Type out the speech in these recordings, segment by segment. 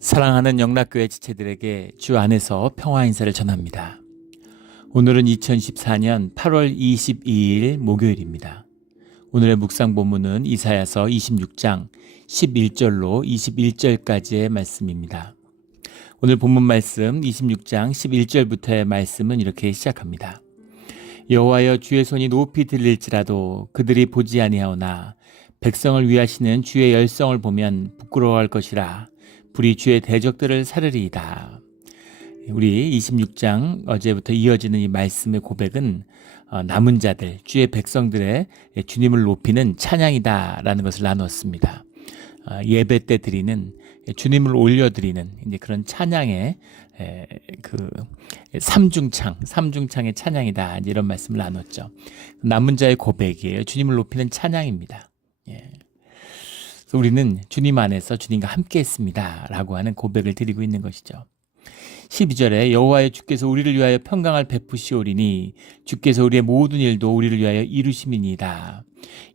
사랑하는 영락교회 지체들에게 주 안에서 평화 인사를 전합니다. 오늘은 2014년 8월 22일 목요일입니다. 오늘의 묵상 본문은 이사야서 26장 11절로 21절까지의 말씀입니다. 오늘 본문 말씀 26장 11절부터의 말씀은 이렇게 시작합니다. 여호와여, 주의 손이 높이 들릴지라도 그들이 보지 아니하오나 백성을 위하시는 주의 열성을 보면 부끄러워할 것이라. 불이 주의 대적들을 사르리이다. 우리 26장 어제부터 이어지는 이 말씀의 고백은 남은 자들, 주의 백성들의 주님을 높이는 찬양이다라는 것을 나눴습니다. 예배 때 드리는, 주님을 올려드리는 이제 그런 찬양의 그 삼중창의 찬양이다, 이런 말씀을 나눴죠. 남은 자의 고백이에요. 주님을 높이는 찬양입니다. 그래서 우리는 주님 안에서 주님과 함께 했습니다 라고 하는 고백을 드리고 있는 것이죠. 12절에 여호와의 주께서 우리를 위하여 평강을 베푸시오리니 주께서 우리의 모든 일도 우리를 위하여 이루심이니이다.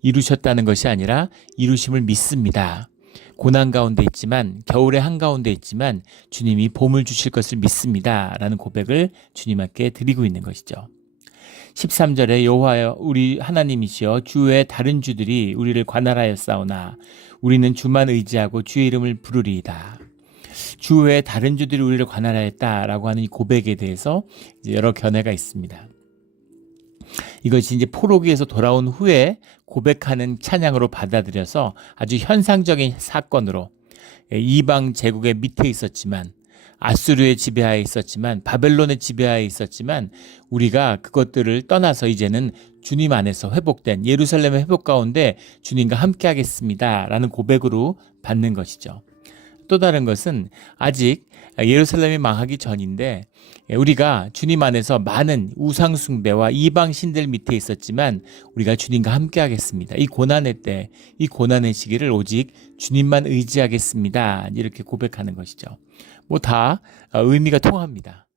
이루셨다는 것이 아니라 이루심을 믿습니다. 고난 가운데 있지만, 겨울의 한가운데 있지만 주님이 봄을 주실 것을 믿습니다 라는 고백을 주님 앞에 드리고 있는 것이죠. 13절에 여호와여, 우리 하나님이시여, 주 외에 다른 주들이 우리를 관할하였사오나 우리는 주만 의지하고 주의 이름을 부르리이다. 주 외에 다른 주들이 우리를 관할하였다라고 하는 이 고백에 대해서 이제 여러 견해가 있습니다. 이것이 이제 포로기에서 돌아온 후에 고백하는 찬양으로 받아들여서 아주 현상적인 사건으로, 이방 제국의 밑에 있었지만, 아수르의 지배하에 있었지만, 바벨론의 지배하에 있었지만 우리가 그것들을 떠나서 이제는 주님 안에서 회복된 예루살렘의 회복 가운데 주님과 함께 하겠습니다 라는 고백으로 받는 것이죠. 또 다른 것은 아직 예루살렘이 망하기 전인데 우리가 주님 안에서 많은 우상 숭배와 이방 신들 밑에 있었지만 우리가 주님과 함께 하겠습니다. 이 고난의 때, 이 고난의 시기를 오직 주님만 의지하겠습니다, 이렇게 고백하는 것이죠. 뭐 다 의미가 통합니다.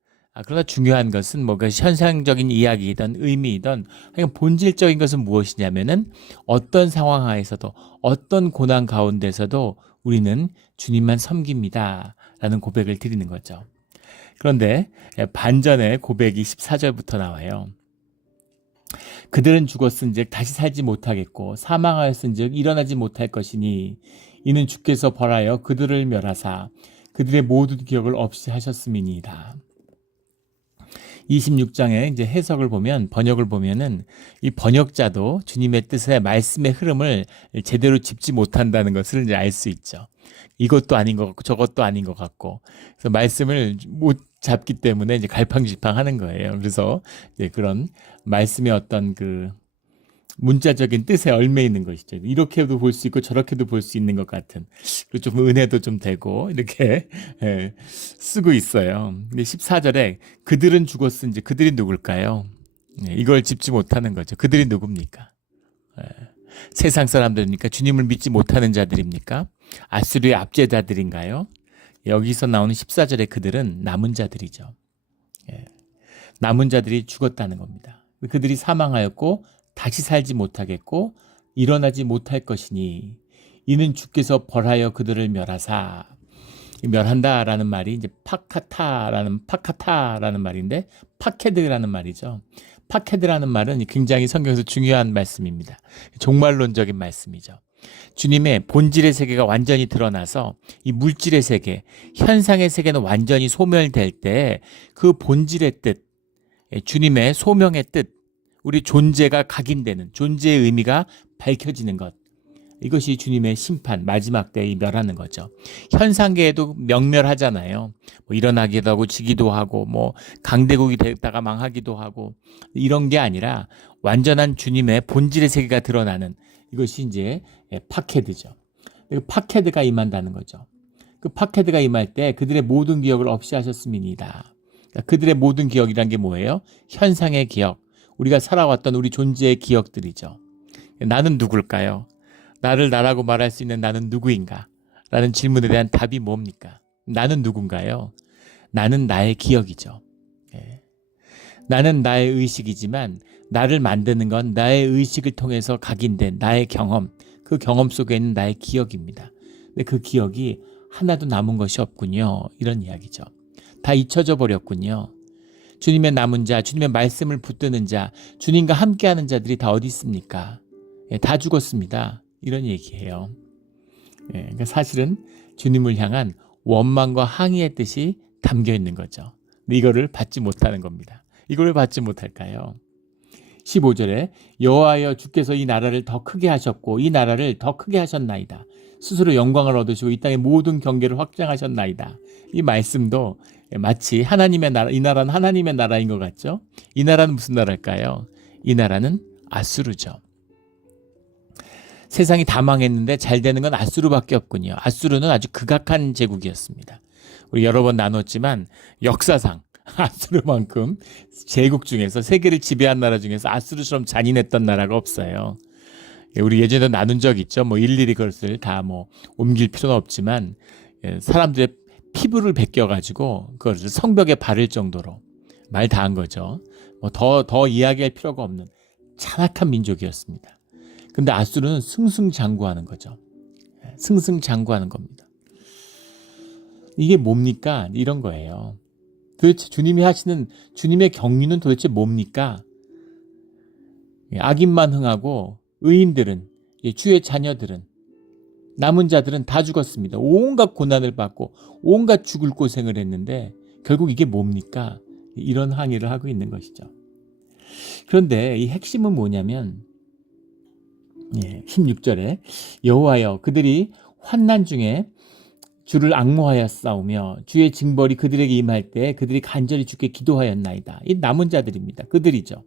그러나 중요한 것은 뭐가 현상적인 이야기이든 의미이든 본질적인 것은 무엇이냐면은 어떤 상황 하에서도, 어떤 고난 가운데서도 우리는 주님만 섬깁니다 라는 고백을 드리는 거죠. 그런데 반전의 고백이 14절부터 나와요. 그들은 죽었은즉 다시 살지 못하겠고 사망하였은즉 일어나지 못할 것이니 이는 주께서 벌하여 그들을 멸하사 그들의 모든 기억을 없이 하셨음이니이다. 26장의 이제 해석을 보면, 번역을 보면은 이 번역자도 주님의 뜻의 말씀의 흐름을 제대로 짚지 못한다는 것을 이제 알 수 있죠. 이것도 아닌 것 같고 저것도 아닌 것 같고, 그래서 말씀을 못 잡기 때문에 이제 갈팡질팡하는 거예요. 그래서 이제 그런 말씀의 어떤 그 문자적인 뜻에 얽매 있는 것이죠. 이렇게도 볼 수 있고 저렇게도 볼 수 있는 것 같은, 그리고 좀 은혜도 좀 되고 이렇게 쓰고 있어요. 근데 14절에 그들은 죽었은지, 그들이 누굴까요? 이걸 짚지 못하는 거죠. 그들이 누굽니까? 세상 사람들입니까? 주님을 믿지 못하는 자들입니까? 아수르의 압제자들인가요? 여기서 나오는 14절의 그들은 남은 자들이죠. 남은 자들이 죽었다는 겁니다. 그들이 사망하였고 다시 살지 못하겠고 일어나지 못할 것이니 이는 주께서 벌하여 그들을 멸하사, 멸한다라는 말이 이제 파카타라는 말인데 파케드라는 말이죠. 파케드라는 말은 굉장히 성경에서 중요한 말씀입니다. 종말론적인 말씀이죠. 주님의 본질의 세계가 완전히 드러나서 이 물질의 세계, 현상의 세계는 완전히 소멸될 때 그 본질의 뜻, 주님의 소명의 뜻, 우리 존재가 각인되는, 존재의 의미가 밝혀지는 것, 이것이 주님의 심판, 마지막 때에 멸하는 거죠. 현상계에도 명멸하잖아요. 뭐 일어나기도 하고 지기도 하고 뭐 강대국이 됐다가 망하기도 하고, 이런 게 아니라 완전한 주님의 본질의 세계가 드러나는, 이것이 이제 파케드죠. 그 파케드가 임한다는 거죠. 그 파케드가 임할 때 그들의 모든 기억을 없이 하셨음이니이다. 그러니까 그들의 모든 기억이란 게 뭐예요? 현상의 기억, 우리가 살아왔던 우리 존재의 기억들이죠. 나는 누굴까요? 나를 나라고 말할 수 있는 나는 누구인가? 라는 질문에 대한 답이 뭡니까? 나는 누군가요? 나는 나의 기억이죠. 나는 나의 의식이지만 나를 만드는 건 나의 의식을 통해서 각인된 나의 경험, 그 경험 속에 있는 나의 기억입니다. 근데 그 기억이 하나도 남은 것이 없군요. 이런 이야기죠. 다 잊혀져 버렸군요. 주님의 남은 자, 주님의 말씀을 붙드는 자, 주님과 함께하는 자들이 다 어디 있습니까? 다 죽었습니다. 이런 얘기예요. 그러니까 사실은 주님을 향한 원망과 항의의 뜻이 담겨 있는 거죠. 근데 이거를 받지 못하는 겁니다. 이걸 왜 받지 못할까요? 15절에 여호와여 주께서 이 나라를 더 크게 하셨고 이 나라를 더 크게 하셨나이다. 스스로 영광을 얻으시고 이 땅의 모든 경계를 확장하셨나이다. 이 말씀도 마치 하나님의 나라, 이 나라는 하나님의 나라인 것 같죠? 이 나라는 무슨 나라일까요? 이 나라는 아수르죠. 세상이 다 망했는데 잘 되는 건 아수르밖에 없군요. 아수르는 아주 극악한 제국이었습니다. 우리 여러 번 나눴지만 역사상 아수르만큼 제국 중에서 세계를 지배한 나라 중에서 아수르처럼 잔인했던 나라가 없어요. 우리 예전에 나눈 적 있죠. 뭐 일일이 그것을 다 뭐 옮길 필요는 없지만 사람들의 피부를 벗겨가지고 그걸 성벽에 바를 정도로 말 다 한 거죠. 뭐 더 이야기할 필요가 없는 잔악한 민족이었습니다. 근데 아수르는 승승장구하는 거죠. 승승장구하는 겁니다. 이게 뭡니까? 이런 거예요. 도대체 주님이 하시는 주님의 경륜은 도대체 뭡니까? 악인만 흥하고 의인들은, 주의 자녀들은, 남은 자들은 다 죽었습니다. 온갖 고난을 받고 온갖 죽을 고생을 했는데 결국 이게 뭡니까? 이런 항의를 하고 있는 것이죠. 그런데 이 핵심은 뭐냐면 16절에 여호와여 그들이 환난 중에 주를 앙모하여 싸우며 주의 징벌이 그들에게 임할 때 그들이 간절히 주께 기도하였나이다. 이 남은 자들입니다. 그들이죠.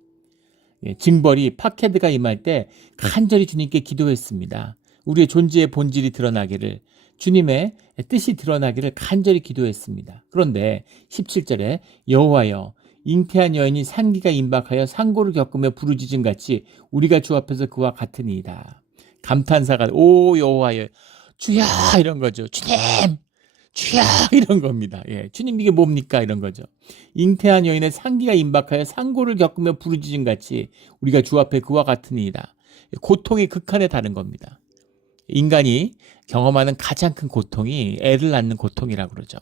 징벌이 파케드가 임할 때 간절히 주님께 기도했습니다. 우리의 존재의 본질이 드러나기를, 주님의 뜻이 드러나기를 간절히 기도했습니다. 그런데 17절에 여호와여 잉태한 여인이 산기가 임박하여 상고를 겪으며 부르짖음 같이 우리가 주 앞에서 그와 같으니이다. 감탄사가 오 여호와여 주야 이런 거죠. 주님 주야 이런 겁니다. 주님 이게 뭡니까 이런 거죠. 잉태한 여인의 상기가 임박하여 상고를 겪으며 부르짖음 같이 우리가 주 앞에 그와 같으니이다. 고통의 극한에 다른 겁니다. 인간이 경험하는 가장 큰 고통이 애를 낳는 고통이라고 그러죠.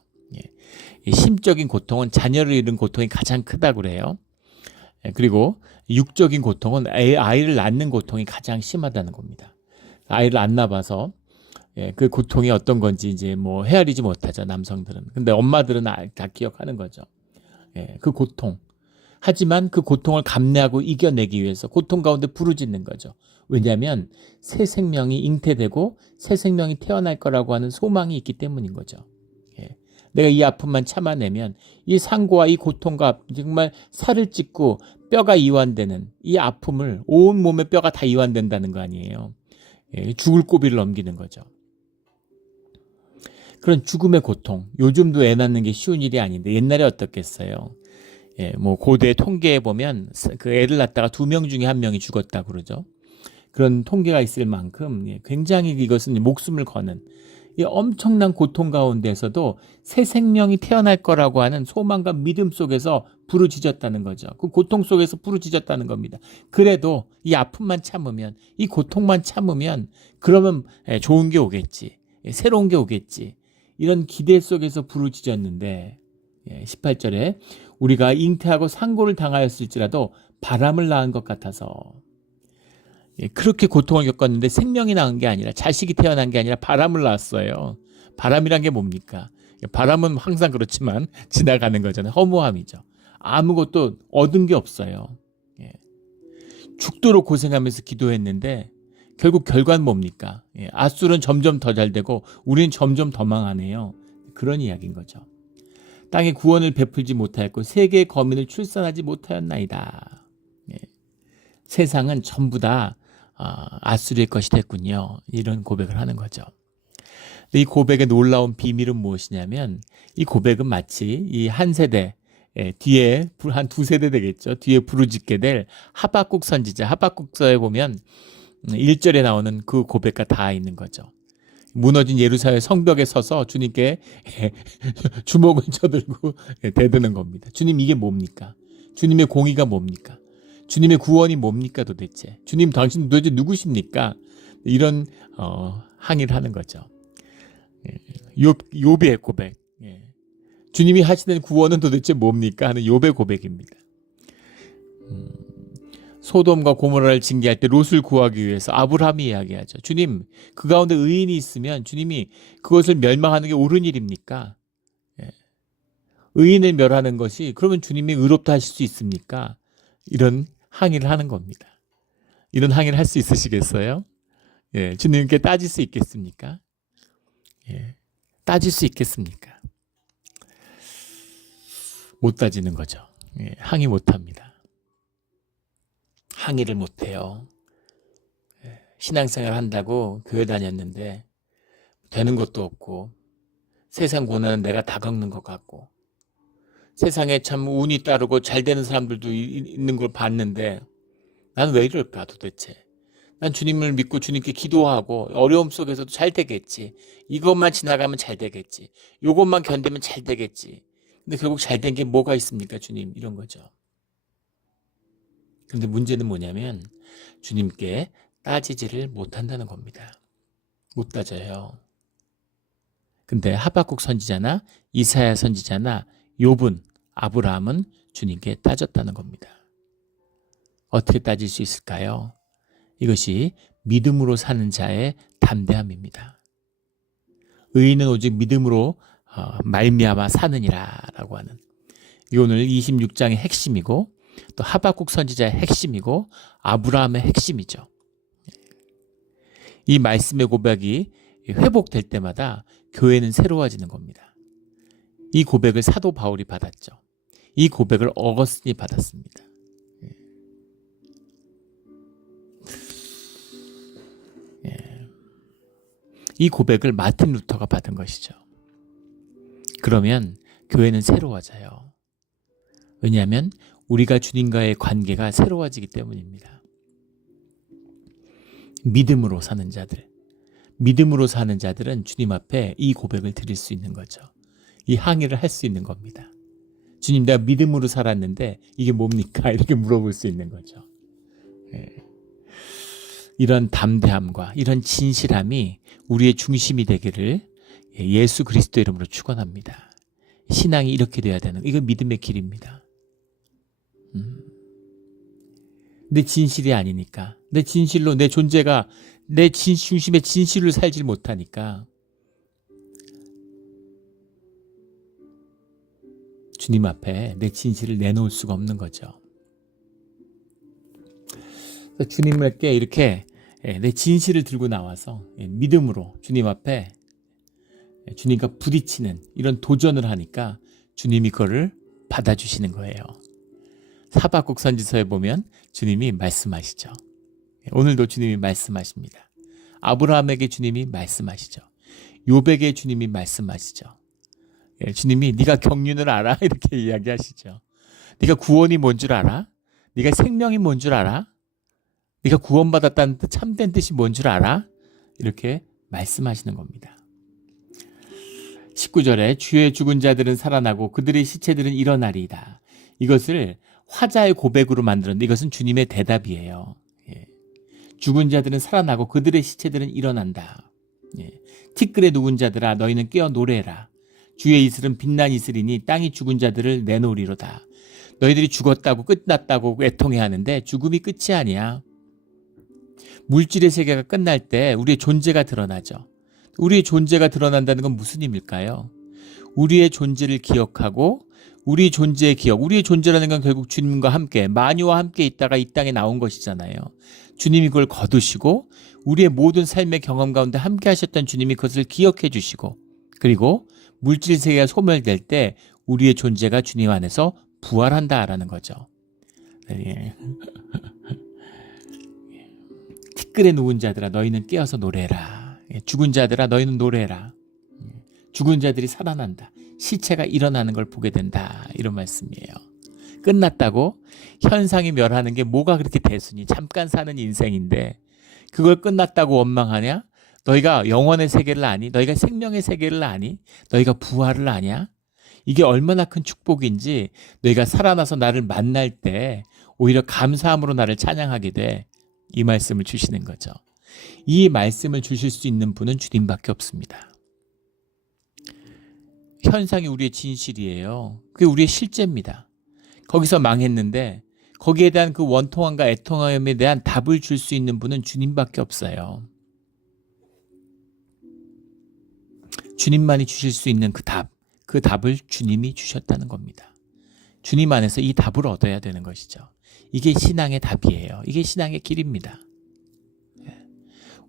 심적인 고통은 자녀를 잃은 고통이 가장 크다고 그래요. 그리고 육적인 고통은 아이를 낳는 고통이 가장 심하다는 겁니다. 아이를 안 낳아봐서 그 고통이 어떤 건지 이제 뭐 헤아리지 못하죠, 남성들은. 근데 엄마들은 다 기억하는 거죠. 그 고통. 하지만 그 고통을 감내하고 이겨내기 위해서 고통 가운데 부르짖는 거죠. 왜냐하면 새 생명이 잉태되고 새 생명이 태어날 거라고 하는 소망이 있기 때문인 거죠. 내가 이 아픔만 참아내면 이 상고와 이 고통과 정말 살을 찢고 뼈가 이완되는 이 아픔을 온 몸의 뼈가 다 이완된다는 거 아니에요. 죽을 고비를 넘기는 거죠. 그런 죽음의 고통, 요즘도 애 낳는 게 쉬운 일이 아닌데 옛날에 어떻겠어요? 뭐 고대 통계에 보면 그 애를 낳다가 2명 중에 1명이 죽었다고 그러죠. 그런 통계가 있을 만큼 굉장히 이것은 목숨을 거는 이 엄청난 고통 가운데서도 새 생명이 태어날 거라고 하는 소망과 믿음 속에서 부르짖었다는 거죠. 그 고통 속에서 부르짖었다는 겁니다. 그래도 이 아픔만 참으면, 이 고통만 참으면 그러면 좋은 게 오겠지. 새로운 게 오겠지. 이런 기대 속에서 부르짖었는데 18절에 우리가 잉태하고 상고를 당하였을지라도 바람을 낳은 것 같아서 그렇게 고통을 겪었는데 생명이 낳은 게 아니라 자식이 태어난 게 아니라 바람을 낳았어요. 바람이란 게 뭡니까? 바람은 항상 그렇지만 지나가는 거잖아요. 허무함이죠. 아무것도 얻은 게 없어요. 죽도록 고생하면서 기도했는데 결국 결과는 뭡니까? 아수르는 점점 더 잘 되고 우리는 점점 더 망하네요. 그런 이야기인 거죠. 땅에 구원을 베풀지 못하였고 세계의 거민을 출산하지 못하였나이다. 세상은 전부 다 아수르의 것이 됐군요. 이런 고백을 하는 거죠. 이 고백의 놀라운 비밀은 무엇이냐면 이 고백은 마치 이 한 세대 뒤에 한 2세대 되겠죠. 뒤에 부르짖게 될 하박국 선지자 하박국서에 보면 1절에 나오는 그 고백과 다 있는 거죠. 무너진 예루살렘 성벽에 서서 주님께 주먹을 쳐들고 대드는 겁니다. 주님 이게 뭡니까? 주님의 공의가 뭡니까? 주님의 구원이 뭡니까 도대체? 주님 당신 도대체 누구십니까? 이런 항의를 하는 거죠. 욥의 고백. 주님이 하시는 구원은 도대체 뭡니까 하는 욥의 고백입니다. 소돔과 고모라를 징계할 때 롯을 구하기 위해서 아브라함이 이야기하죠. 주님, 그 가운데 의인이 있으면 주님이 그것을 멸망하는 게 옳은 일입니까? 의인을 멸하는 것이 그러면 주님이 의롭다 하실 수 있습니까? 이런 항의를 하는 겁니다. 이런 항의를 할 수 있으시겠어요? 주님께 따질 수 있겠습니까? 따질 수 있겠습니까? 못 따지는 거죠. 항의 못 합니다. 항의를 못 해요. 신앙생활 한다고 교회 다녔는데 되는 것도 없고 세상 고난은 내가 다 겪는 것 같고 세상에 참 운이 따르고 잘 되는 사람들도 있는 걸 봤는데 난 왜 이럴까 도대체. 난 주님을 믿고 주님께 기도하고 어려움 속에서도 잘 되겠지. 이것만 지나가면 잘 되겠지. 이것만 견디면 잘 되겠지. 근데 결국 잘 된 게 뭐가 있습니까 주님? 이런 거죠. 그런데 문제는 뭐냐면 주님께 따지지를 못한다는 겁니다. 못 따져요. 근데 하박국 선지자나 이사야 선지자나 욥은 아브라함은 주님께 따졌다는 겁니다. 어떻게 따질 수 있을까요? 이것이 믿음으로 사는 자의 담대함입니다. 의인은 오직 믿음으로 말미암아 사느니라라고 하는 이 오늘 26장의 핵심이고 또 하박국 선지자의 핵심이고 아브라함의 핵심이죠. 이 말씀의 고백이 회복될 때마다 교회는 새로워지는 겁니다. 이 고백을 사도 바울이 받았죠. 이 고백을 어거스틴이 받았습니다. 이 고백을 마틴 루터가 받은 것이죠. 그러면 교회는 새로워져요. 왜냐하면 우리가 주님과의 관계가 새로워지기 때문입니다. 믿음으로 사는 자들은 주님 앞에 이 고백을 드릴 수 있는 거죠. 이 항의를 할 수 있는 겁니다. 주님, 내가 믿음으로 살았는데 이게 뭡니까? 이렇게 물어볼 수 있는 거죠. 이런 담대함과 이런 진실함이 우리의 중심이 되기를 예수 그리스도 이름으로 축원합니다. 신앙이 이렇게 돼야 되는, 이거 믿음의 길입니다. 내 진실이 아니니까, 내 진실로 내 존재가 내 중심의 진실로 살지 못하니까 주님 앞에 내 진실을 내놓을 수가 없는 거죠. 주님께 이렇게 내 진실을 들고 나와서 믿음으로 주님 앞에 주님과 부딪히는 이런 도전을 하니까 주님이 그거를 받아주시는 거예요. 하박국 선지서에 보면 주님이 말씀하시죠. 오늘도 주님이 말씀하십니다. 아브라함에게 주님이 말씀하시죠. 욥에게 주님이 말씀하시죠. 주님이 네가 경륜을 알아? 이렇게 이야기하시죠. 네가 구원이 뭔 줄 알아? 네가 생명이 뭔 줄 알아? 네가 구원받았다는 참된 뜻이 뭔 줄 알아? 이렇게 말씀하시는 겁니다. 19절에 주의 죽은 자들은 살아나고 그들의 시체들은 일어나리이다. 이것을 화자의 고백으로 만들었는데 이것은 주님의 대답이에요. 죽은 자들은 살아나고 그들의 시체들은 일어난다. 티끌에 누운 자들아 너희는 깨어 노래라. 주의 이슬은 빛난 이슬이니 땅이 죽은 자들을 내놓으리로다. 너희들이 죽었다고 끝났다고 애통해하는데 죽음이 끝이 아니야. 물질의 세계가 끝날 때 우리의 존재가 드러나죠. 우리의 존재가 드러난다는 건 무슨 의미일까요? 우리의 존재를 기억하고 우리의 존재의 기억, 우리의 존재라는 건 결국 주님과 함께 만유와 함께 있다가 이 땅에 나온 것이잖아요. 주님이 그걸 거두시고 우리의 모든 삶의 경험 가운데 함께 하셨던 주님이 그것을 기억해 주시고 그리고 물질 세계가 소멸될 때 우리의 존재가 주님 안에서 부활한다라는 거죠. 티끌에 누운 자들아 너희는 깨어서 노래해라. 죽은 자들아 너희는 노래해라. 죽은 자들이 살아난다. 시체가 일어나는 걸 보게 된다. 이런 말씀이에요. 끝났다고? 현상이 멸하는 게 뭐가 그렇게 대수니? 잠깐 사는 인생인데 그걸 끝났다고 원망하냐? 너희가 영원의 세계를 아니? 너희가 생명의 세계를 아니? 너희가 부활을 아냐? 이게 얼마나 큰 축복인지 너희가 살아나서 나를 만날 때 오히려 감사함으로 나를 찬양하게 돼. 이 말씀을 주시는 거죠. 이 말씀을 주실 수 있는 분은 주님밖에 없습니다. 현상이 우리의 진실이에요. 그게 우리의 실제입니다. 거기서 망했는데 거기에 대한 그 원통함과 애통함에 대한 답을 줄 수 있는 분은 주님밖에 없어요. 주님만이 주실 수 있는 그 답을 주님이 주셨다는 겁니다. 주님 안에서 이 답을 얻어야 되는 것이죠. 이게 신앙의 답이에요. 이게 신앙의 길입니다.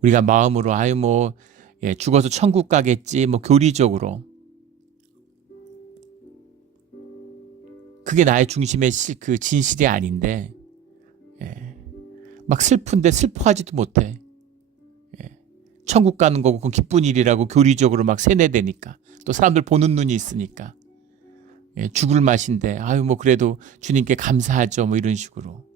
우리가 마음으로 죽어서 천국 가겠지 교리적으로 그게 나의 중심의 그 진실이 아닌데 막 슬픈데 슬퍼하지도 못해. 천국 가는 거고 그건 기쁜 일이라고 교리적으로 막 세뇌되니까 또 사람들 보는 눈이 있으니까 죽을 맛인데 그래도 주님께 감사하죠 이런 식으로.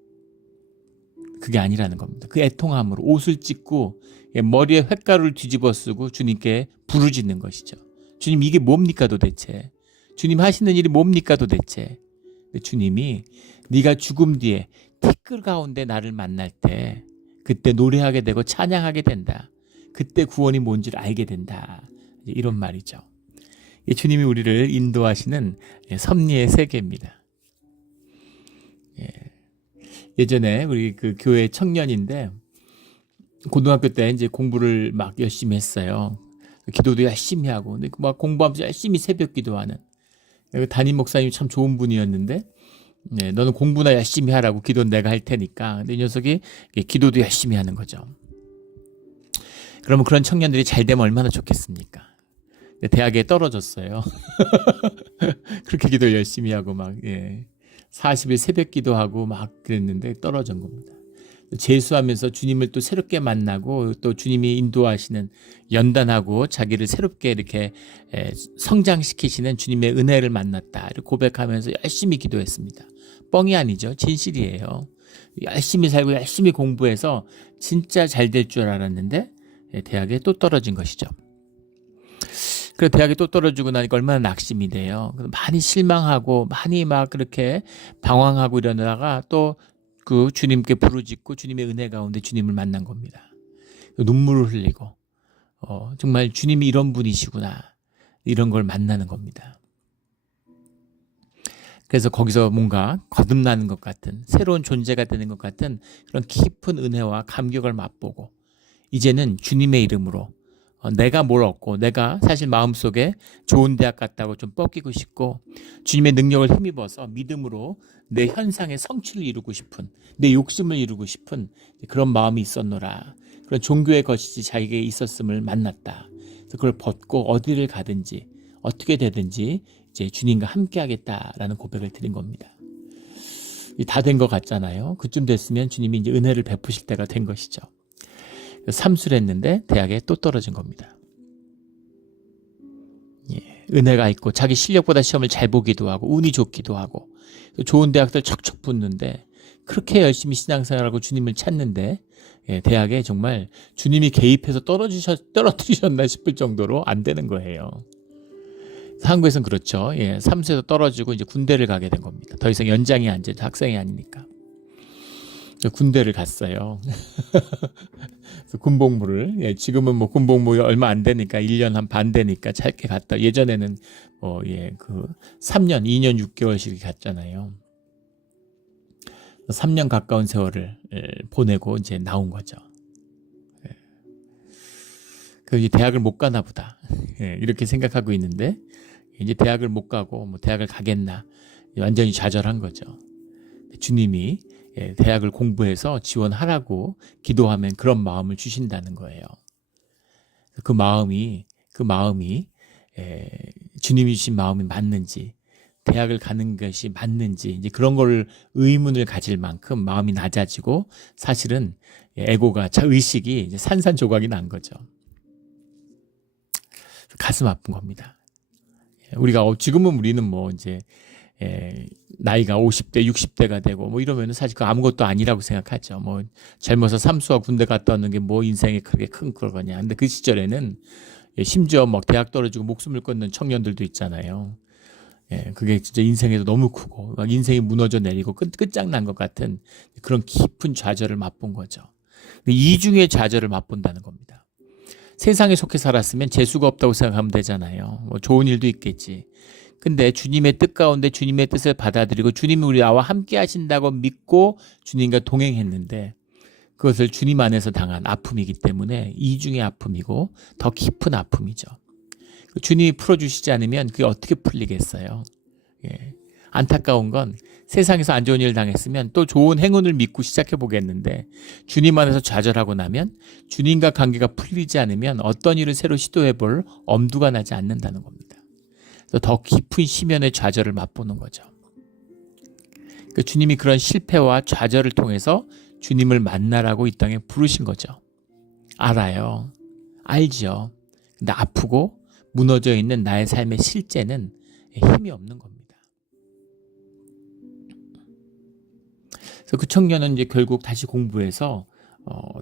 그게 아니라는 겁니다. 그 애통함으로 옷을 찢고 머리에 횟가루를 뒤집어 쓰고 주님께 부르짖는 것이죠. 주님 이게 뭡니까 도대체? 주님 하시는 일이 뭡니까 도대체? 주님이 네가 죽음 뒤에 티끌 가운데 나를 만날 때 그때 노래하게 되고 찬양하게 된다. 그때 구원이 뭔지를 알게 된다. 이런 말이죠. 주님이 우리를 인도하시는 섭리의 세계입니다. 예전에 우리 그 교회 청년인데 고등학교 때 이제 공부를 막 열심히 했어요. 기도도 열심히 하고 근데 막 공부하면서 열심히 새벽 기도하는 담임 목사님이 참 좋은 분이었는데 너는 공부나 열심히 하라고 기도는 내가 할 테니까. 근데 이 녀석이 기도도 열심히 하는 거죠. 그러면 그런 청년들이 잘 되면 얼마나 좋겠습니까? 대학에 떨어졌어요. 그렇게 기도 열심히 하고 40일 새벽 기도하고 막 그랬는데 떨어진 겁니다. 재수하면서 주님을 또 새롭게 만나고 또 주님이 인도하시는 연단하고 자기를 새롭게 이렇게 성장시키시는 주님의 은혜를 만났다. 이렇게 고백하면서 열심히 기도했습니다. 뻥이 아니죠. 진실이에요. 열심히 살고 열심히 공부해서 진짜 잘 될 줄 알았는데 대학에 또 떨어진 것이죠. 그래서 대학에 또 떨어지고 나니까 얼마나 낙심이 돼요. 많이 실망하고 많이 막 그렇게 방황하고 이러다가 또 그 주님께 부르짖고 주님의 은혜 가운데 주님을 만난 겁니다. 눈물을 흘리고 정말 주님이 이런 분이시구나 이런 걸 만나는 겁니다. 그래서 거기서 뭔가 거듭나는 것 같은 새로운 존재가 되는 것 같은 그런 깊은 은혜와 감격을 맛보고 이제는 주님의 이름으로 내가 뭘 얻고 내가 사실 마음속에 좋은 대학 갔다고 좀 뻗기고 싶고 주님의 능력을 힘입어서 믿음으로 내 현상의 성취를 이루고 싶은 내 욕심을 이루고 싶은 그런 마음이 있었노라. 그런 종교의 것이 자기에게 있었음을 만났다. 그래서 그걸 벗고 어디를 가든지 어떻게 되든지 이제 주님과 함께 하겠다라는 고백을 드린 겁니다. 다 된 것 같잖아요. 그쯤 됐으면 주님이 이제 은혜를 베푸실 때가 된 것이죠. 삼수를 했는데 대학에 또 떨어진 겁니다. 은혜가 있고 자기 실력보다 시험을 잘 보기도 하고 운이 좋기도 하고 좋은 대학들 척척 붙는데 그렇게 열심히 신앙생활하고 주님을 찾는데 대학에 정말 주님이 개입해서 떨어뜨리셨나 싶을 정도로 안 되는 거예요. 한국에서는 그렇죠. 삼수에서 떨어지고 이제 군대를 가게 된 겁니다. 더 이상 연장이 아니죠. 학생이 아니니까. 군대를 갔어요. 군복무를 지금은 군복무 얼마 안 되니까 1년 한 반 되니까 짧게 갔다. 예전에는 3년, 2년 6개월씩 갔잖아요. 3년 가까운 세월을 보내고 이제 나온 거죠. 이제 대학을 못 가나 보다. 이렇게 생각하고 있는데 이제 대학을 못 가고 대학을 가겠나 완전히 좌절한 거죠. 주님이 대학을 공부해서 지원하라고 기도하면 그런 마음을 주신다는 거예요. 그 마음이 주님이 주신 마음이 맞는지 대학을 가는 것이 맞는지 이제 그런 걸 의문을 가질 만큼 마음이 낮아지고 사실은 에고가 의식이 이제 산산조각이 난 거죠. 가슴 아픈 겁니다. 지금은 우리는 이제 나이가 50대, 60대가 되고 이러면 사실 그 아무것도 아니라고 생각하죠. 젊어서 삼수와 군대 갔다 오는 게 인생에 크게 큰 거냐. 근데 그 시절에는 심지어 대학 떨어지고 목숨을 끊는 청년들도 있잖아요. 그게 진짜 인생에도 너무 크고 막 인생이 무너져 내리고 끝장난 것 같은 그런 깊은 좌절을 맛본 거죠. 근데 이중의 좌절을 맛본다는 겁니다. 세상에 속해 살았으면 재수가 없다고 생각하면 되잖아요. 뭐 좋은 일도 있겠지. 근데 주님의 뜻 가운데 주님의 뜻을 받아들이고 주님이 우리 나와 함께 하신다고 믿고 주님과 동행했는데 그것을 주님 안에서 당한 아픔이기 때문에 이중의 아픔이고 더 깊은 아픔이죠. 주님이 풀어주시지 않으면 그게 어떻게 풀리겠어요. 예. 안타까운 건 세상에서 안 좋은 일을 당했으면 또 좋은 행운을 믿고 시작해 보겠는데 주님 안에서 좌절하고 나면 주님과 관계가 풀리지 않으면 어떤 일을 새로 시도해 볼 엄두가 나지 않는다는 겁니다. 더 깊은 시면의 좌절을 맛보는 거죠. 주님이 그런 실패와 좌절을 통해서 주님을 만나라고 이 땅에 부르신 거죠. 알아요. 알죠. 근데 아프고 무너져 있는 나의 삶의 실제는 힘이 없는 겁니다. 그래서 그 청년은 이제 결국 다시 공부해서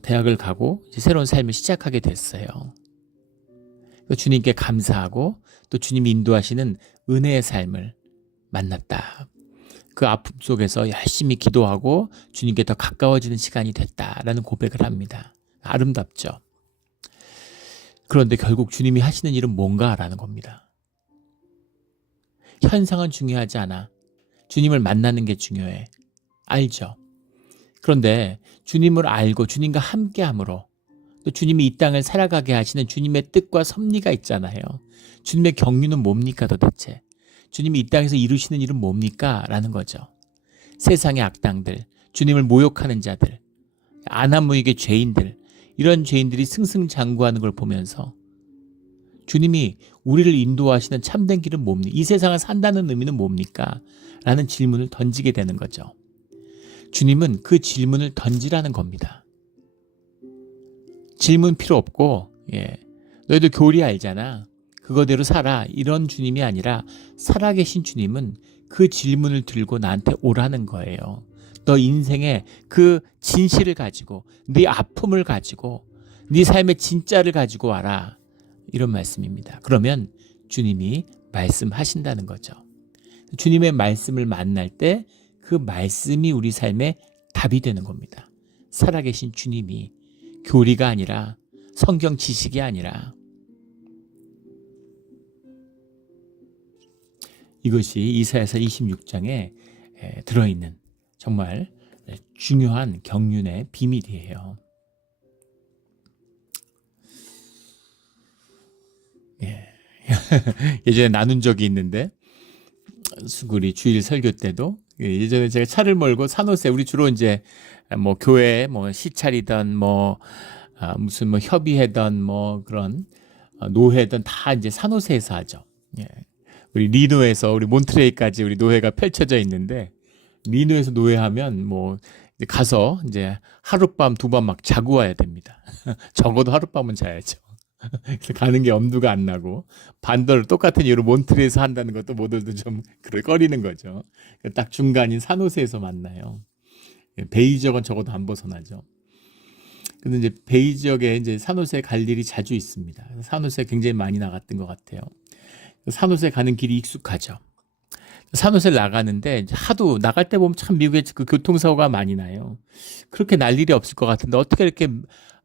대학을 가고 이제 새로운 삶을 시작하게 됐어요. 주님께 감사하고 또 주님이 인도하시는 은혜의 삶을 만났다. 그 아픔 속에서 열심히 기도하고 주님께 더 가까워지는 시간이 됐다라는 고백을 합니다. 아름답죠. 그런데 결국 주님이 하시는 일은 뭔가라는 겁니다. 현상은 중요하지 않아. 주님을 만나는 게 중요해. 알죠. 그런데 주님을 알고 주님과 함께함으로 또 주님이 이 땅을 살아가게 하시는 주님의 뜻과 섭리가 있잖아요. 주님의 경륜은 뭡니까 도대체? 주님이 이 땅에서 이루시는 일은 뭡니까? 라는 거죠. 세상의 악당들, 주님을 모욕하는 자들, 안하무익의 죄인들, 이런 죄인들이 승승장구하는 걸 보면서 주님이 우리를 인도하시는 참된 길은 뭡니까? 이 세상을 산다는 의미는 뭡니까? 라는 질문을 던지게 되는 거죠. 주님은 그 질문을 던지라는 겁니다. 질문 필요 없고 너희도 교리 알잖아. 그거대로 살아. 이런 주님이 아니라 살아계신 주님은 그 질문을 들고 나한테 오라는 거예요. 너 인생의 그 진실을 가지고 네 아픔을 가지고 네 삶의 진짜를 가지고 와라. 이런 말씀입니다. 그러면 주님이 말씀하신다는 거죠. 주님의 말씀을 만날 때 그 말씀이 우리 삶의 답이 되는 겁니다. 살아계신 주님이 교리가 아니라 성경 지식이 아니라 이것이 이사야서 26장에 들어있는 정말 중요한 경륜의 비밀이에요. 예전에 나눈 적이 있는데 우리 주일 설교 때도 예전에 제가 차를 몰고 산호세 우리 주로 이제 뭐 교회 뭐 시찰이든 뭐 무슨 뭐 협의회든 뭐 그런 노회든 다 이제 산호세에서 하죠. 우리 리노에서 우리 몬트레이까지 우리 노회가 펼쳐져 있는데 리노에서 노회하면 뭐 이제 가서 이제 하룻밤 두 밤 막 자고 와야 됩니다. 적어도 하룻밤은 자야죠. 그래서 가는 게 엄두가 안 나고 반대로 똑같은 이유로 몬트리에서 한다는 것도 모두도 좀 꺼리는 거죠. 딱 중간인 산호세에서 만나요. 베이 지역은 적어도 안 벗어나죠. 근데 이제 베이 지역에 이제 산호세 갈 일이 자주 있습니다. 산호세 굉장히 많이 나갔던 것 같아요. 산호세 가는 길이 익숙하죠. 산호세를 나가는데 하도 나갈 때 보면 참 미국에 그 교통사고가 많이 나요. 그렇게 날 일이 없을 것 같은데 어떻게 이렇게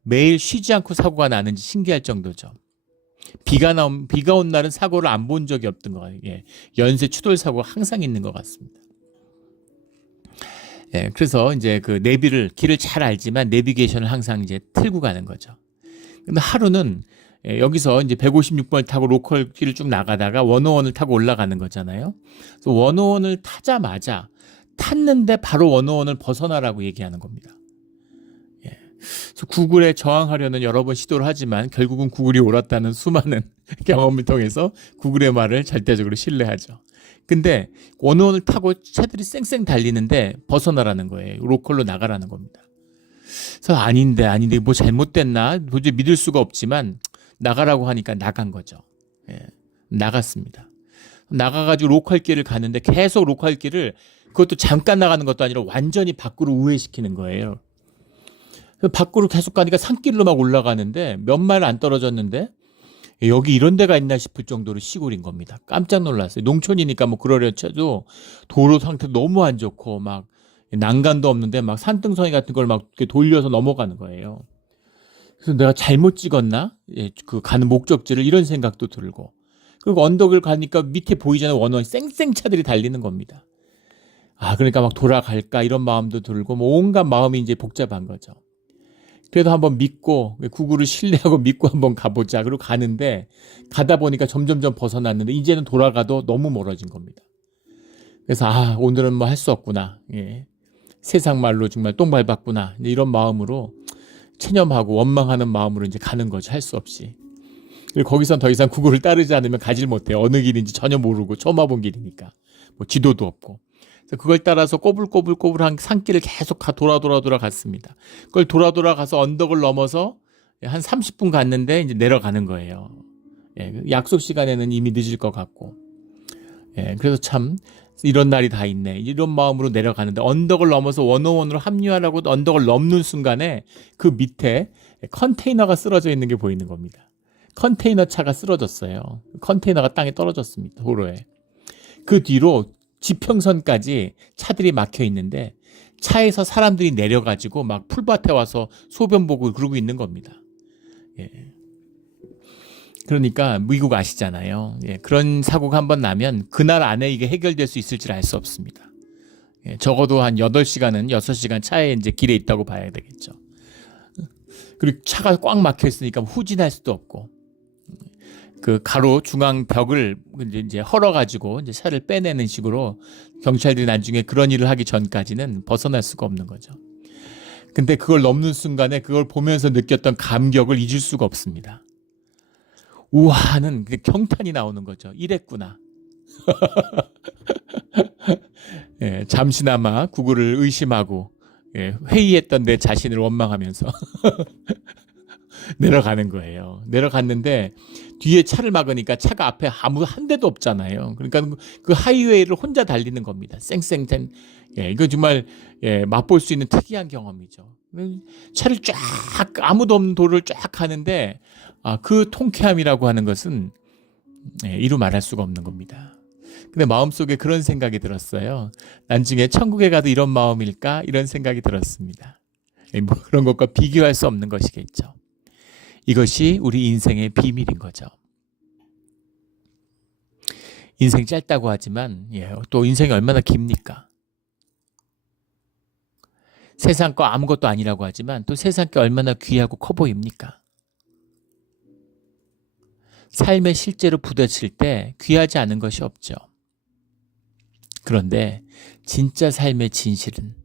매일 쉬지 않고 사고가 나는지 신기할 정도죠. 비가 온 날은 사고를 안 본 적이 없던 것 같아요. 연쇄 추돌 사고가 항상 있는 것 같습니다. 그래서 이제 그 길을 잘 알지만 내비게이션을 항상 이제 틀고 가는 거죠. 근데 하루는 여기서 이제 156번을 타고 로컬 길을 쭉 나가다가 101을 타고 올라가는 거잖아요. 그래서 101을 타자마자 탔는데 바로 101을 벗어나라고 얘기하는 겁니다. 그래서 구글에 저항하려는 여러 번 시도를 하지만 결국은 구글이 옳았다는 수많은 경험을 통해서 구글의 말을 절대적으로 신뢰하죠. 근데 101을 타고 차들이 쌩쌩 달리는데 벗어나라는 거예요. 로컬로 나가라는 겁니다. 그래서 아닌데 뭐 잘못됐나 도저히 믿을 수가 없지만 나가라고 하니까 나간 거죠. 나갔습니다. 나가가지고 로컬 길을 가는데 계속 로컬 길을 그것도 잠깐 나가는 것도 아니라 완전히 밖으로 우회시키는 거예요. 밖으로 계속 가니까 산길로 막 올라가는데 몇 마일 안 떨어졌는데 여기 이런 데가 있나 싶을 정도로 시골인 겁니다. 깜짝 놀랐어요. 농촌이니까 뭐 그러려 쳐도 도로 상태 너무 안 좋고 막 난간도 없는데 막 산등성이 같은 걸 막 돌려서 넘어가는 거예요. 그래서 내가 잘못 찍었나? 예, 그 가는 목적지를 이런 생각도 들고. 그리고 언덕을 가니까 밑에 보이잖아요. 원원 쌩쌩 차들이 달리는 겁니다. 그러니까 막 돌아갈까 이런 마음도 들고 뭐 온갖 마음이 이제 복잡한 거죠. 그래도 한번 믿고 구글을 신뢰하고 믿고 한번 가보자. 그리고 가는데 가다 보니까 점점점 벗어났는데 이제는 돌아가도 너무 멀어진 겁니다. 그래서 오늘은 뭐 할 수 없구나. 예. 세상 말로 정말 똥 밟았구나. 이런 마음으로 체념하고 원망하는 마음으로 이제 가는 거죠. 할 수 없이. 그리고 거기선 더 이상 구글을 따르지 않으면 가질 못해요. 어느 길인지 전혀 모르고 처음 와본 길이니까. 뭐 지도도 없고. 그래서 그걸 따라서 꼬불꼬불한 산길을 계속 돌아 갔습니다. 그걸 돌아 가서 언덕을 넘어서 한 30분 갔는데 이제 내려가는 거예요. 예, 약속 시간에는 이미 늦을 것 같고. 예, 그래서 참 이런 날이 다 있네. 이런 마음으로 내려가는데 언덕을 넘어서 원호원으로 합류하라고 언덕을 넘는 순간에 그 밑에 컨테이너가 쓰러져 있는 게 보이는 겁니다. 컨테이너 차가 쓰러졌어요. 컨테이너가 땅에 떨어졌습니다. 도로에. 그 뒤로 지평선까지 차들이 막혀 있는데 차에서 사람들이 내려가지고 막 풀밭에 와서 소변 보고 그러고 있는 겁니다. 예. 그러니까 미국 아시잖아요. 예. 그런 사고가 한번 나면 그날 안에 이게 해결될 수 있을지 알 수 없습니다. 예. 적어도 한 8시간은 6시간 차에 이제 길에 있다고 봐야 되겠죠. 그리고 차가 꽉 막혀 있으니까 후진할 수도 없고. 그 가로 중앙 벽을 이제 헐어가지고 이제 차를 빼내는 식으로 경찰들이 나중에 그런 일을 하기 전까지는 벗어날 수가 없는 거죠. 근데 그걸 넘는 순간에 그걸 보면서 느꼈던 감격을 잊을 수가 없습니다. 우와하는 경탄이 나오는 거죠. 이랬구나. 예, 잠시나마 구글을 의심하고 회의했던 내 자신을 원망하면서 내려가는 거예요. 내려갔는데 뒤에 차를 막으니까 차가 앞에 아무 한 대도 없잖아요. 그러니까 그 하이웨이를 혼자 달리는 겁니다. 쌩쌩쌩. 이거 정말 맛볼 수 있는 특이한 경험이죠. 차를 쫙 아무도 없는 도로를 쫙 가는데 그 통쾌함이라고 하는 것은 이루 말할 수가 없는 겁니다. 근데 마음속에 그런 생각이 들었어요. 나중에 천국에 가도 이런 마음일까? 이런 생각이 들었습니다. 뭐 그런 것과 비교할 수 없는 것이겠죠. 이것이 우리 인생의 비밀인 거죠. 인생 짧다고 하지만 또 인생이 얼마나 깁니까? 세상 거 아무것도 아니라고 하지만 또 세상 게 얼마나 귀하고 커 보입니까? 삶에 실제로 부딪힐 때 귀하지 않은 것이 없죠. 그런데 진짜 삶의 진실은,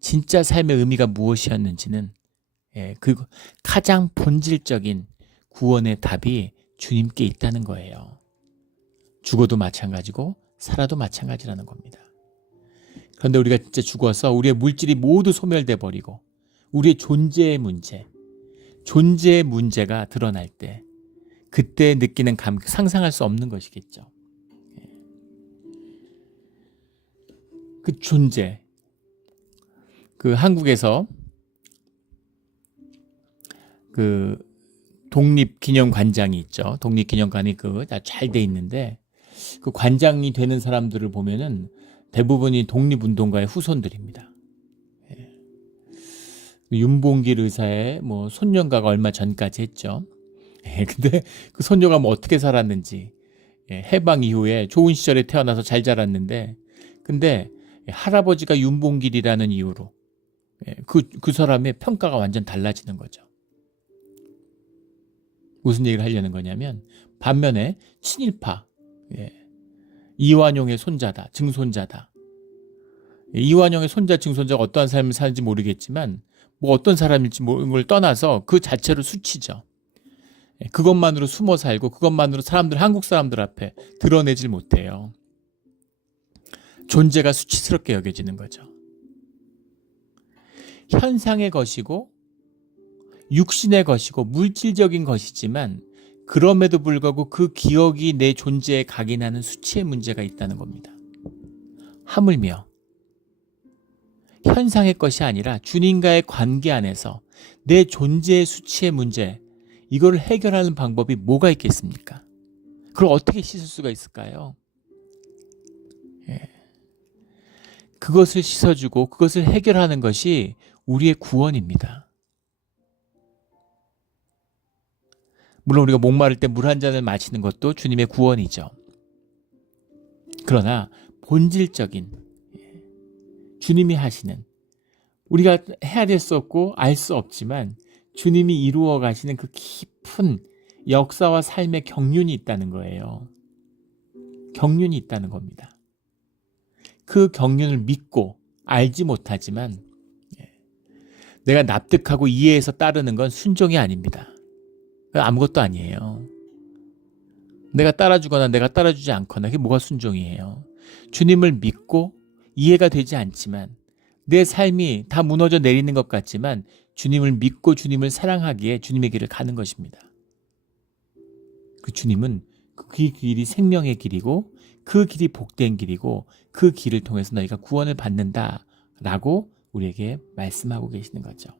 진짜 삶의 의미가 무엇이었는지는 그 가장 본질적인 구원의 답이 주님께 있다는 거예요. 죽어도 마찬가지고 살아도 마찬가지라는 겁니다. 그런데 우리가 진짜 죽어서 우리의 물질이 모두 소멸돼 버리고 우리의 존재의 문제가 드러날 때 그때 느끼는 감격, 상상할 수 없는 것이겠죠. 그 존재. 그 한국에서 그 독립기념관장이 있죠. 독립기념관이 잘 돼 있는데 그 관장이 되는 사람들을 보면은 대부분이 독립운동가의 후손들입니다. 윤봉길 의사의 뭐 손녀가가 얼마 전까지 했죠. 근데 그 손녀가 뭐 어떻게 살았는지, 해방 이후에 좋은 시절에 태어나서 잘 자랐는데, 근데 할아버지가 윤봉길이라는 이유로 그 사람의 평가가 완전 달라지는 거죠. 무슨 얘기를 하려는 거냐면 반면에 친일파, 이완용의 손자다, 증손자다. 이완용의 손자, 증손자가 어떠한 삶을 사는지 모르겠지만 뭐 어떤 사람일지 모르는 걸 떠나서 그 자체로 수치죠. 그것만으로 숨어 살고 그것만으로 한국 사람들 앞에 드러내질 못해요. 존재가 수치스럽게 여겨지는 거죠. 현상의 것이고 육신의 것이고 물질적인 것이지만 그럼에도 불구하고 그 기억이 내 존재에 각인하는 수치의 문제가 있다는 겁니다. 하물며 현상의 것이 아니라 주님과의 관계 안에서 내 존재의 수치의 문제, 이거를 해결하는 방법이 뭐가 있겠습니까? 그걸 어떻게 씻을 수가 있을까요? 그것을 씻어주고 그것을 해결하는 것이 우리의 구원입니다. 물론 우리가 목마를 때 물 한 잔을 마시는 것도 주님의 구원이죠. 그러나 본질적인 주님이 하시는, 우리가 해야 될 수 없고 알 수 없지만 주님이 이루어 가시는 그 깊은 역사와 삶의 경륜이 있다는 거예요. 경륜이 있다는 겁니다. 그 경륜을 믿고 알지 못하지만 내가 납득하고 이해해서 따르는 건 순종이 아닙니다. 아무것도 아니에요. 내가 따라주거나 내가 따라주지 않거나 그게 뭐가 순종이에요. 주님을 믿고 이해가 되지 않지만 내 삶이 다 무너져 내리는 것 같지만 주님을 믿고 주님을 사랑하기에 주님의 길을 가는 것입니다. 그 주님은 그 길이 생명의 길이고 그 길이 복된 길이고 그 길을 통해서 너희가 구원을 받는다라고 우리에게 말씀하고 계시는 거죠.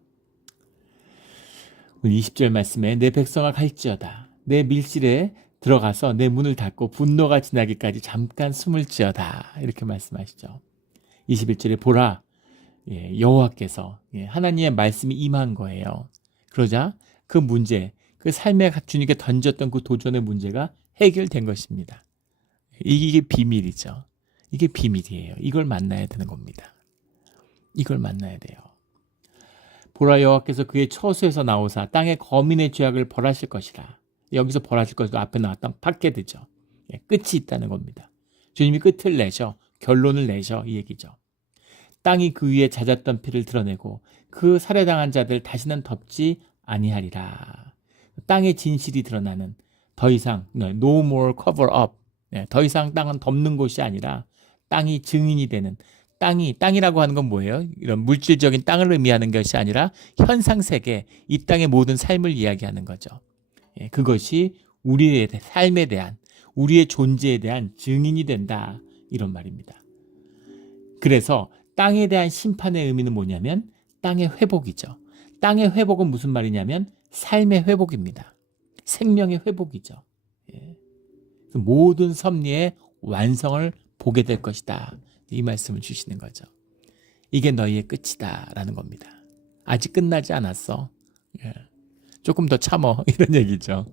20절 말씀에 내 백성아 갈지어다. 내 밀실에 들어가서 내 문을 닫고 분노가 지나기까지 잠깐 숨을 지어다. 이렇게 말씀하시죠. 21절에 보라. 여호와께서 하나님의 말씀이 임한 거예요. 그러자 그 문제, 그 삶에 주님께 던졌던 그 도전의 문제가 해결된 것입니다. 이게 비밀이죠. 이게 비밀이에요. 이걸 만나야 되는 겁니다. 이걸 만나야 돼요. 보라 여호와께서 그의 처소에서 나오사 땅의 거민의 죄악을 벌하실 것이라. 여기서 벌하실 것도 앞에 나왔던 파괴되죠. 끝이 있다는 겁니다. 주님이 끝을 내셔, 결론을 내셔 이 얘기죠. 땅이 그 위에 잦았던 피를 드러내고 그 살해당한 자들 다시는 덮지 아니하리라. 땅의 진실이 드러나는, 더 이상 no more cover up, 더 이상 땅은 덮는 곳이 아니라 땅이 증인이 되는, 땅이라고 하는 건 뭐예요? 이런 물질적인 땅을 의미하는 것이 아니라 현상세계, 이 땅의 모든 삶을 이야기하는 거죠. 그것이 우리의 삶에 대한, 우리의 존재에 대한 증인이 된다, 이런 말입니다. 그래서 땅에 대한 심판의 의미는 뭐냐면 땅의 회복이죠. 땅의 회복은 무슨 말이냐면 삶의 회복입니다. 생명의 회복이죠. 모든 섭리의 완성을 보게 될 것이다. 이 말씀을 주시는 거죠. 이게 너희의 끝이다 라는 겁니다. 아직 끝나지 않았어. 조금 더 참어 이런 얘기죠.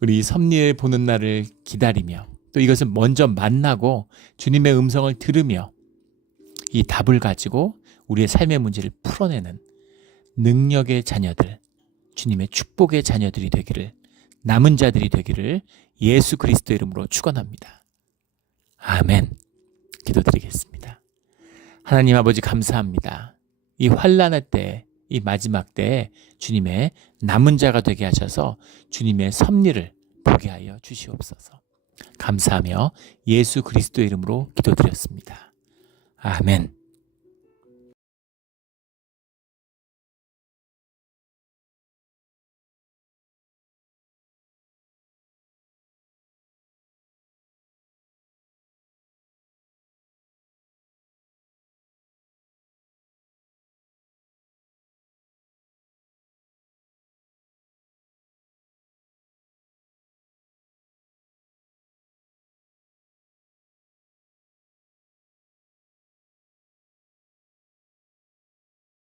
우리 섭리를 보는 날을 기다리며 또 이것을 먼저 만나고 주님의 음성을 들으며 이 답을 가지고 우리의 삶의 문제를 풀어내는 능력의 자녀들, 주님의 축복의 자녀들이 되기를, 남은 자들이 되기를 예수 그리스도 이름으로 축원합니다. 아멘. 기도드리겠습니다. 하나님 아버지 감사합니다. 이 환난의 때, 이 마지막 때에 주님의 남은 자가 되게 하셔서 주님의 섭리를 보게 하여 주시옵소서. 감사하며 예수 그리스도 이름으로 기도드렸습니다. 아멘.